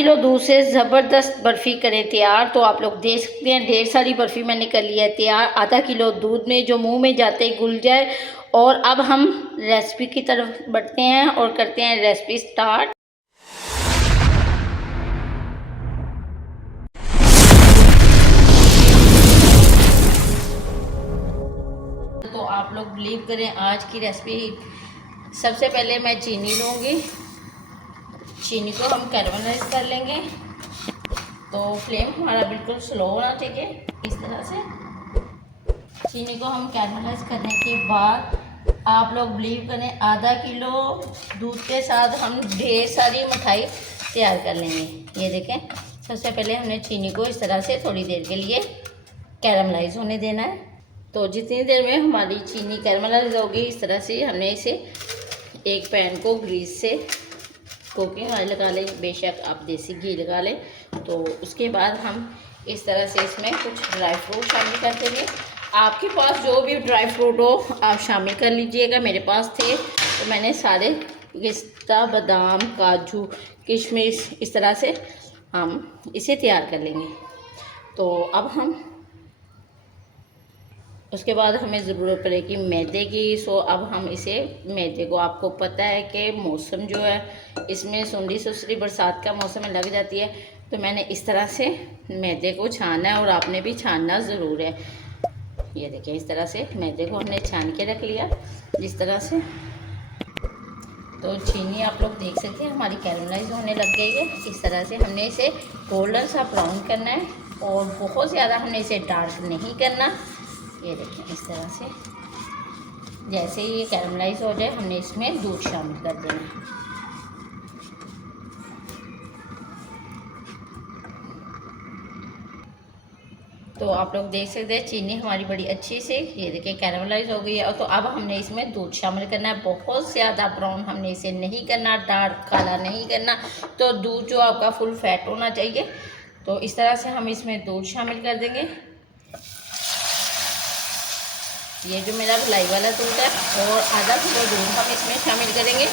Kilo दूध से ज़बरदस्त बर्फ़ी करें तैयार। तो आप लोग देख सकते हैं ढेर सारी बर्फ़ी मैंने कर ली है तैयार। आधा किलो दूध में जो मुंह में जाते ही घुल जाए। और अब हम रेसिपी की तरफ बढ़ते हैं और करते हैं रेसिपी स्टार्ट। तो आप लोग बिलीव करें आज की रेसिपी, सबसे पहले मैं चीनी लूँगी। चीनी को हम कैरमलाइज कर लेंगे। तो फ्लेम हमारा बिल्कुल स्लो होना चाहिए। इस तरह से चीनी को हम कैरमलाइज करने के बाद आप लोग बिलीव करें आधा किलो दूध के साथ हम ढेर सारी मिठाई तैयार कर लेंगे। ये देखें, सबसे पहले हमने चीनी को इस तरह से थोड़ी देर के लिए कैरमलाइज होने देना है। तो जितनी देर में हमारी चीनी कैरमलाइज होगी, इस तरह से हमने इसे एक पैन को ग्रीस से कुकिंग ऑयल लगा लें, बेशक आप देसी घी लगा लें। तो उसके बाद हम इस तरह से इसमें कुछ ड्राई फ्रूट शामिल कर देंगे। आपके पास जो भी ड्राई फ्रूट हो आप शामिल कर लीजिएगा। मेरे पास थे तो मैंने सारे पिस्ता, बादाम, काजू, किशमिश, इस तरह से हम इसे तैयार कर लेंगे। तो अब हम उसके बाद हमें ज़रूरत पड़ेगी मैदे की। सो अब हम इसे मैदे को, आपको पता है कि मौसम जो है इसमें सुंडी सुसरी बरसात का मौसम में लग जाती है। तो मैंने इस तरह से मैदे को छाना है और आपने भी छानना ज़रूर है। ये देखिए, इस तरह से मैदे को हमने छान के रख लिया जिस तरह से। तो चीनी आप लोग देख सकते हैं हमारी कैरमलाइज होने लग गई है। इस तरह से हमने इसे गोल्डन सा ब्राउन करना है और बहुत ज़्यादा हमने इसे डार्क नहीं करना। ये देखें, इस तरह से जैसे ही ये कैरमलाइज हो जाए हमने इसमें दूध शामिल कर देना है। तो आप लोग देख सकते हैं चीनी हमारी बड़ी अच्छी से, ये देखिए, कैरमलाइज हो गई है। और तो अब हमने इसमें दूध शामिल करना है। बहुत ज़्यादा ब्राउन हमने इसे नहीं करना, डार्क काला नहीं करना। तो दूध जो आपका फुल फैट होना चाहिए। तो इस तरह से हम इसमें दूध शामिल कर देंगे। ये जो मेरा भलाई वाला दूध है और आधा किलो दूध हम इसमें शामिल करेंगे।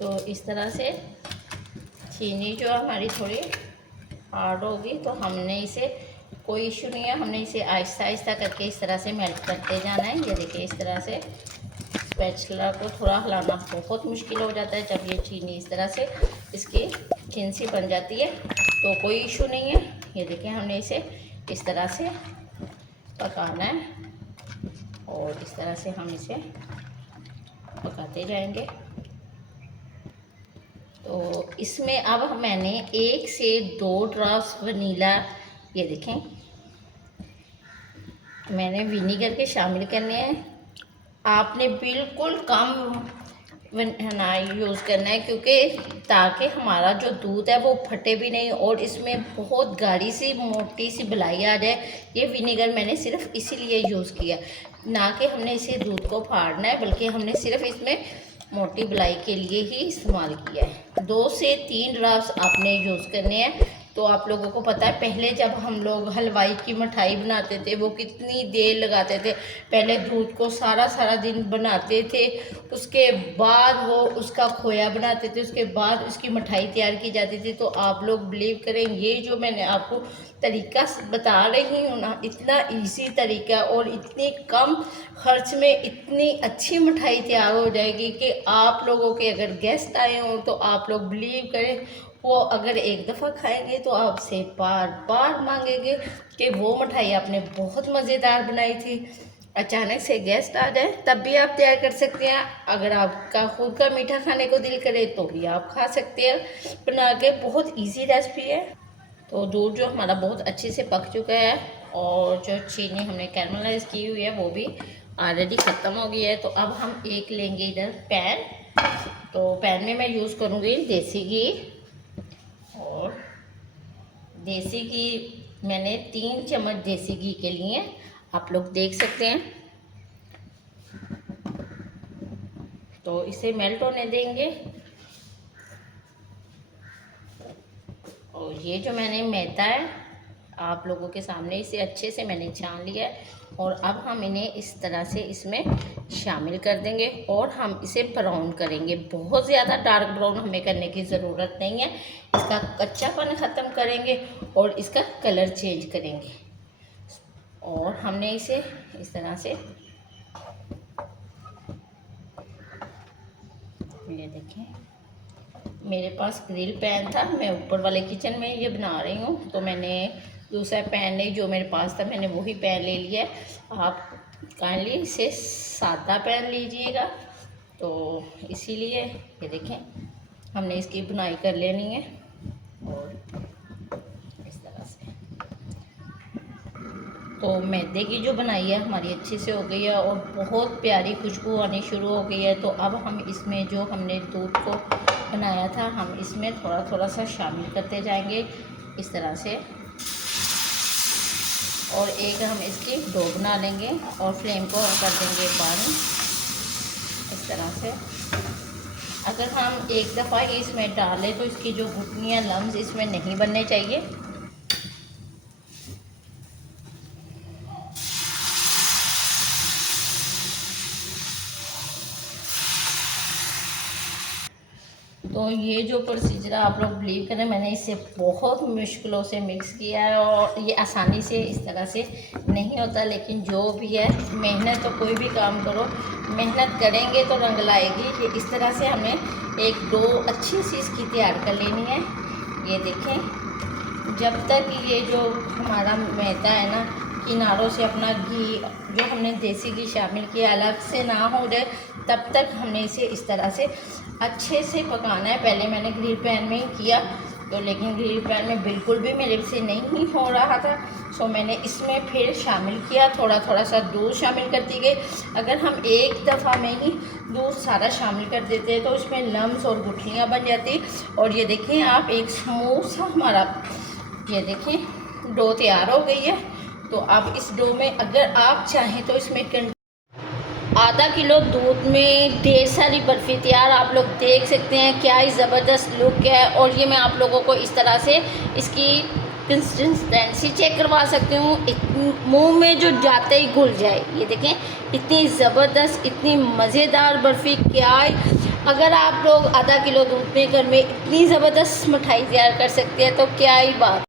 तो इस तरह से चीनी जो हमारी थोड़ी हार्ड होगी तो हमने इसे, कोई इशू नहीं है, हमने इसे आहिस्ता आहिस्ता करके इस तरह से मेल्ट करते जाना है। ये देखिए, इस तरह से स्पैचुला को थोड़ा हिलाना बहुत मुश्किल हो जाता है जब ये चीनी इस तरह से इसकी खिंसी बन जाती है। तो कोई इशू नहीं है। ये देखिए, हमने इसे इस तरह से पकाना है और इस तरह से हम इसे पकाते जाएंगे। तो इसमें अब मैंने 1 से 2 ड्रॉप्स वनीला, ये देखें, मैंने विनीगर के शामिल करने हैं। आपने बिल्कुल कम ना यूज़ करना है, क्योंकि ताकि हमारा जो दूध है वो फटे भी नहीं और इसमें बहुत गाढ़ी सी मोटी सी बलाई आ जाए। ये विनीगर मैंने सिर्फ इसीलिए यूज़ किया, ना कि हमने इसे दूध को फाड़ना है, बल्कि हमने सिर्फ इसमें मोटी बलाई के लिए ही इस्तेमाल किया है। 2 से 3 ड्रॉप्स आपने यूज़ करने हैं। तो आप लोगों को पता है पहले जब हम लोग हलवाई की मिठाई बनाते थे वो कितनी देर लगाते थे। पहले दूध को सारा सारा दिन बनाते थे, उसके बाद वो उसका खोया बनाते थे, उसके बाद उसकी मिठाई तैयार की जाती थी। तो आप लोग बिलीव करें, ये जो मैंने आपको तरीका बता रही हूँ ना, इतना इजी तरीका और इतनी कम खर्च में इतनी अच्छी मिठाई तैयार हो जाएगी कि आप लोगों के अगर गेस्ट आए हों तो आप लोग बिलीव करें, वो अगर एक दफ़ा खाएंगे तो आपसे बार बार मांगेंगे कि वो मिठाई आपने बहुत मज़ेदार बनाई थी। अचानक से गेस्ट आ जाए तब भी आप तैयार कर सकते हैं। अगर आपका खुद का मीठा खाने को दिल करे तो भी आप खा सकते हैं बना के। बहुत इजी रेसिपी है। तो दूध जो हमारा बहुत अच्छे से पक चुका है और जो चीनी हमने कैरमलाइज की हुई है वो भी ऑलरेडी ख़त्म हो गई है। तो अब हम एक लेंगे इधर पैन। तो पैन में मैं यूज़ करूँगी देसी घी। और देसी घी मैंने 3 चम्मच देसी घी के लिए, आप लोग देख सकते हैं। तो इसे मेल्ट होने देंगे। और ये जो मैंने मैदा है आप लोगों के सामने इसे अच्छे से मैंने छान लिया है। और अब हम इन्हें इस तरह से इसमें शामिल कर देंगे और हम इसे ब्राउन करेंगे। बहुत ज़्यादा डार्क ब्राउन हमें करने की ज़रूरत नहीं है, इसका कच्चापन ख़त्म करेंगे और इसका कलर चेंज करेंगे। और हमने इसे इस तरह से, ये देखें, मेरे पास ग्रिल पैन था, मैं ऊपर वाले किचन में ये बना रही हूँ, तो मैंने दूसरा पैन नहीं, जो मेरे पास था मैंने वही पैन ले लिया है। आप काइंडली इसे सादा पैन लीजिएगा। तो इसीलिए ये देखें, हमने इसकी बुनाई कर लेनी है और इस तरह से। तो मैदे की जो बनाई है हमारी अच्छे से हो गई है और बहुत प्यारी खुशबू आनी शुरू हो गई है। तो अब हम इसमें जो हमने दूध को बनाया था, हम इसमें थोड़ा थोड़ा सा शामिल करते जाएंगे इस तरह से। और एक हम इसकी डो बना लेंगे और फ्लेम को कर देंगे बंद इस तरह से। अगर हम एक दफ़ा ही इसमें डालें तो इसकी जो घुटनियाँ, लम्स इसमें नहीं बनने चाहिए। तो ये जो प्रोसीजर आप लोग बिलीव करें, मैंने इसे बहुत मुश्किलों से मिक्स किया है और ये आसानी से इस तरह से नहीं होता। लेकिन जो भी है, मेहनत तो कोई भी काम करो, मेहनत करेंगे तो रंग लाएगी। ये इस तरह से हमें एक डो अच्छी सी इसकी तैयार कर लेनी है। ये देखें, जब तक ये जो हमारा मैदा है ना, किनारों से अपना घी जो हमने देसी घी शामिल किया अलग से ना हो जाए, तब तक हमने इसे इस तरह से अच्छे से पकाना है। पहले मैंने ग्रिल पैन में ही किया, तो लेकिन ग्रिल पैन में बिल्कुल भी मेरे से नहीं हो रहा था, सो मैंने इसमें फिर शामिल किया, थोड़ा थोड़ा सा दूध शामिल करती गई। अगर हम एक दफ़ा में ही दूध सारा शामिल कर देते तो इसमें लम्स और गुठलियाँ बन जाती। और ये देखें आप, एक स्मूथ सा हमारा, ये देखें, डो तैयार हो गई है। तो अब इस डो में अगर आप चाहें तो इसमें आधा किलो दूध में ढेर सारी बर्फ़ी तैयार, आप लोग देख सकते हैं क्या ही ज़बरदस्त लुक है। और ये मैं आप लोगों को इस तरह से इसकी कंसिस्टेंसी चेक करवा सकती हूँ, मुंह में जो जाते ही घुल जाए। ये देखें, इतनी ज़बरदस्त, इतनी मज़ेदार बर्फ़ी क्या है। अगर आप लोग आधा किलो दूध में घर में इतनी ज़बरदस्त मिठाई तैयार कर सकते हैं तो क्या ही बात।